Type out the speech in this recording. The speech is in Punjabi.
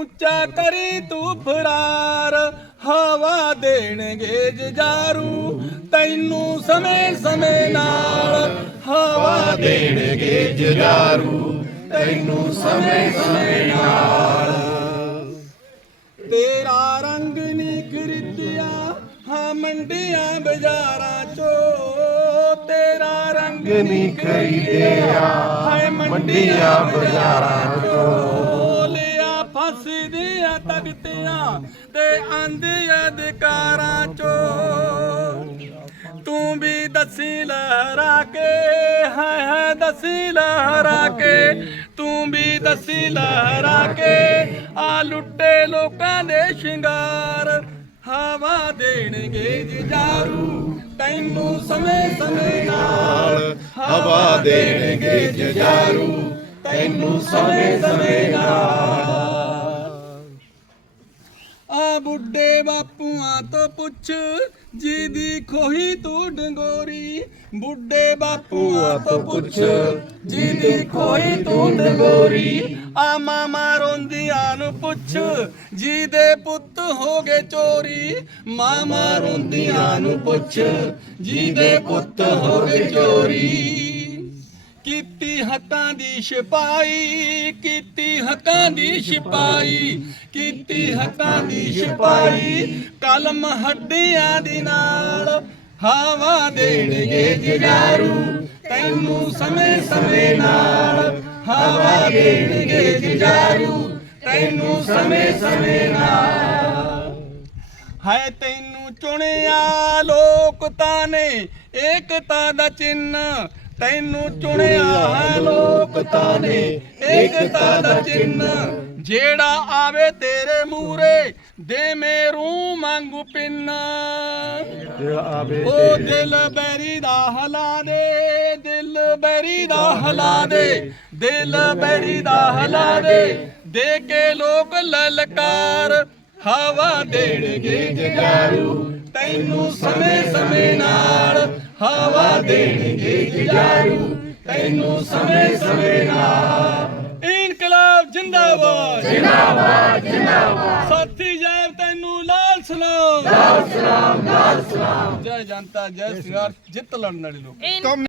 ਉੱਚਾ ਕਰੀ ਤੂੰ ਫਰਾਰ, ਹਵਾ ਦੇਣਗੇ ਜਜਾਰੂ ਤੈਨੂੰ ਸਮੇਂ ਸਮੇਂ ਨਾਲ ਹਵਾ ਦੇਣਗੇ ਜਜਾਰੂ ਤੈਨੂੰ ਸਮੇਂ ਸਮੇਂ ਨਾਲ ਤੇਰਾ ਰੰਗ ਨੀ ਖਰੀਦਿਆ ਹਾਂ ਮੰਡੀਆਂ ਬਾਜ਼ਾਰਾਂ ਚੋਂ। ਤੇਰਾ ਰੰਗ ਨੀ ਖਰੀਦਿਆ ਹਾਏ ਮੰਡੀਆਂ ਬਾਜ਼ਾਰਾਂ ਚੋ। ਫਸਦੀਆਂ ਤਗਤੀਆਂ ਤੇ ਆਂਦੇ ਅਧਿਕਾਰਾਂ ਚੋਂ। ਤੂੰ ਵੀ ਦਸੀ ਲਹਿਰਾ ਕੇ ਹੈ ਹੈ ਦਸੀ ਲਹਿਰਾ ਕੇ। ਤੂੰ ਵੀ ਦਸੀ ਲਹਿਰਾ ਕੇ, ਆ ਲੁੱਟੇ ਲੋਕਾਂ ਦੇ ਸ਼ਿੰਗਾਰ। ਹਵਾ ਦੇਣਗੇ ਜਜਾਰੂ ਤੈਨੂੰ ਸਮੇਂ ਸਮੇਂ ਨਾਲ ਹਵਾ ਦੇਣਗੇ ਜਜਾਰੂ ਤੈਨੂੰ ਸਮੇਂ ਸਮੇਂ ਨਾਲ ਬਾਪੂਆਂ ਤੋਂ ਪੁੱਛ ਜਿਹਦੀ ਖੋਹੀ ਤੂੰ ਡੰਗੋਰੀ ਬੁੱਢੇ ਬਾਪੂਆਂ ਤੋਂ ਪੁੱਛ ਜਿਹਦੀ ਖੋਹੀ ਤੂੰ ਡੰਗੋਰੀ। ਆ ਮਾਮਾ ਰੋਂਦੀਆਂ ਨੂੰ ਪੁੱਛ ਜਿਹਦੇ ਪੁੱਤ ਹੋ ਗਏ ਚੋਰੀ। ਮਾਮਾ ਰੋਂਦੀਆਂ ਨੂੰ ਪੁੱਛ ਜਿਹਦੇ ਪੁੱਤ ਹੋ ਗਏ ਚੋਰੀ। ਕੀਤੀ ਹੱਕਾਂ ਦੀ ਛਪਾਈ ਕੀਤੀ ਹੱਕਾਂ ਦੀ ਛਪਾਈ ਕੀਤੀ ਹੱਕਾਂ ਦੀ ਛਪਾਈ ਕਲਮ ਹੱਡੀਆਂ ਦੀ ਨਾਲ ਹਵਾ ਦੇਣਗੇ ਜਗਾਰੂ ਤੈਨੂੰ ਸਮੇਂ ਸਮੇਂ ਨਾਲ ਹਵਾ ਦੇਣਗੇ ਜਗਾਰੂ ਤੈਨੂੰ ਸਮੇਂ ਸਮੇਂ ਨਾਲ ਹੈ ਤੈਨੂੰ ਚੁਣਿਆ ਲੋਕ ਤਾਂ ਨੇ ਏਕਤਾ ਦਾ ਚਿੰਨ ਤੈਨੂੰ ਚੁਣਿਆ ਹੈ ਲੋਕਤਾ ਨੇ ਏਕਤਾ ਦਾ ਚਿੰਨ ਜਿਹੜਾ ਆਵੇ ਤੇਰੇ ਮੂਰੇ ਦੇ ਮੇਰੂ ਮੰਗੂ ਪਿੰਨ। ਉਹ ਦਿਲ ਬੈਰੀ ਦਾ ਹਲਾ ਦੇ ਦਿਲ ਬੈਰੀ ਦਾ ਹਲਾ ਦੇ ਦਿਲ ਬੈਰੀ ਦਾ ਹਲਾ ਦੇ। ਦੇ। ਕੇ ਲੋਕ ਲਲਕਾਰ ਹਵਾ ਦੇਣਗੇ ਜਗਾਰੂ। ਤੈਨੂੰ ਸਮੇਂ ਸਮੇਂ ਨਾਲ ਹਵਾ ਦੇਣਗੇ ਜਗਾਰੂ ਤੈਨੂੰ ਸਮੇਂ ਸਮੇਂ ਨਾਲ। ਇਨਕਲਾਬ ਜਿੰਦਾਬਾਦ। ਜਿੰਦਾਬਾਦ ਜਿੰਦਾਬਾਦ। ਸਾਥੀ ਜੈ ਤੈਨੂੰ ਲਾਲ ਸਲਾਮ। ਲਾਲ ਸਲਾਮ ਲਾਲ ਸਲਾਮ। ਜੈ ਜਨਤਾ ਜੈ ਸਿੰਘਾਰ ਜਿੱਤ ਲੜਨ ਵਾਲੇ ਲੋਕ।